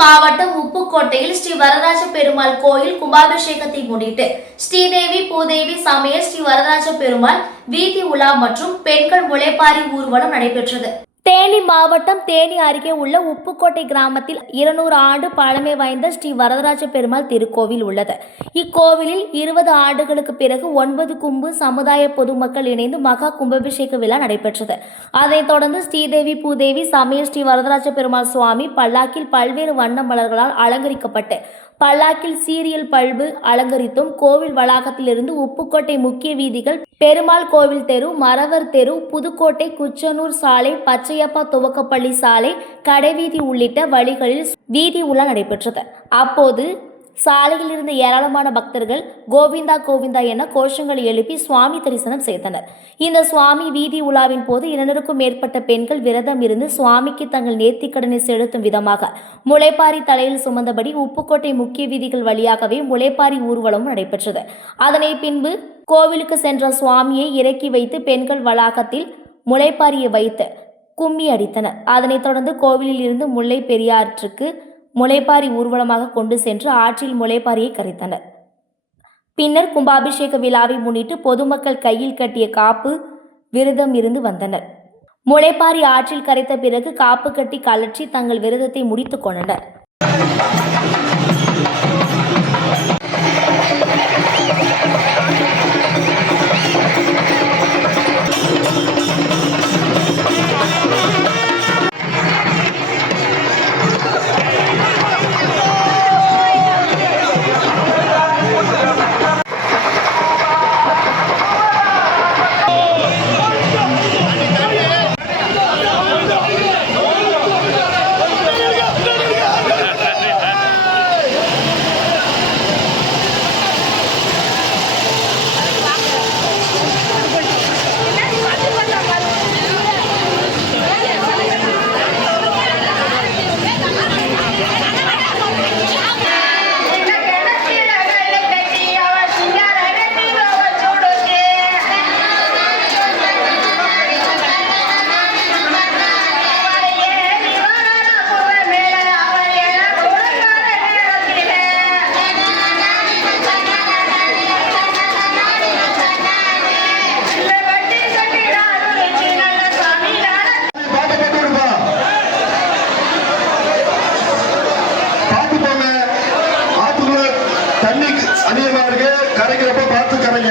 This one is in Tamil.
மாவட்டம் உப்புக்கோட்டையில் ஸ்ரீ வரதராஜ பெருமாள் கோயில் கும்பாபிஷேகத்தை முன்னிட்டு ஸ்ரீதேவி பூதேவி சமய ஸ்ரீ வரதராஜ பெருமாள் வீதி உலா மற்றும் பெண்கள் முளைப்பாரி ஊர்வலம் நடைபெற்றது. தேனி மாவட்டம் தேனி அருகே உள்ள உப்புக்கோட்டை கிராமத்தில் 200 ஆண்டு பழமை வாய்ந்த ஸ்ரீ வரதராஜ பெருமாள் திருக்கோவில் உள்ளது. இக்கோவிலில் 20 ஆண்டுகளுக்கு பிறகு 9 கும்பு சமுதாய பொதுமக்கள் இணைந்து மகா கும்பாபிஷேக விழா நடைபெற்றது. அதைத் தொடர்ந்து ஸ்ரீதேவி பூதேவி சமய ஸ்ரீ வரதராஜ பெருமாள் சுவாமி பல்லாக்கில் பல்வேறு வண்ண மலர்களால் அலங்கரிக்கப்பட்டு பல்லாக்கில் சீரியல் பல்பு அலங்கரித்தும் கோவில் வளாகத்திலிருந்து உப்புக்கோட்டை முக்கிய வீதிகள் பெருமாள் கோவில் தெரு, மறவர் தெரு, புதுக்கோட்டை குச்சனூர் சாலை, பச்சையப்பா துவக்கப்பள்ளி சாலை, கடைவீதி உள்ளிட்ட வழிகளில் வீதி உலா நடைபெற்றது. அப்போது சாலையில் இருந்த ஏராளமான பக்தர்கள் கோவிந்தா கோவிந்தா என கோஷங்களை எழுப்பி சுவாமி தரிசனம் செய்தனர். இந்த சுவாமி வீதி உலாவின் போது 200க்கும் மேற்பட்ட பெண்கள் விரதம் இருந்து சுவாமிக்கு தங்கள் நேர்த்திக்கடனை செலுத்தும் விதமாக முளைப்பாரி தலையில் சுமந்தபடி உப்புக்கோட்டை முக்கிய வீதிகள் வழியாகவே முளைப்பாரி ஊர்வலமும் நடைபெற்றது. அதனை பின்பு கோவிலுக்கு சென்ற சுவாமியை இறக்கி வைத்து பெண்கள் வளாகத்தில் முளைப்பாரியை வைத்து கும்மி அடித்தனர். அதனைத் தொடர்ந்து கோவிலில் இருந்து முல்லை பெரியாற்றுக்கு முளைப்பாரி ஊர்வலமாக கொண்டு சென்று ஆற்றில் முளைப்பாரியை கரைத்தனர். பின்னர் கும்பாபிஷேக விழாவை முன்னிட்டு பொதுமக்கள் கையில் கட்டிய காப்பு விரதம் இருந்து வந்தனர். முளைப்பாரி ஆற்றில் கரைத்த பிறகு காப்பு கட்டி கலற்றி தங்கள் விரதத்தை முடித்துக் கொண்டனர். தண்ணி அதிகமா இருக்கு, கரைக்கிறப்ப பார்த்து கரைங்க.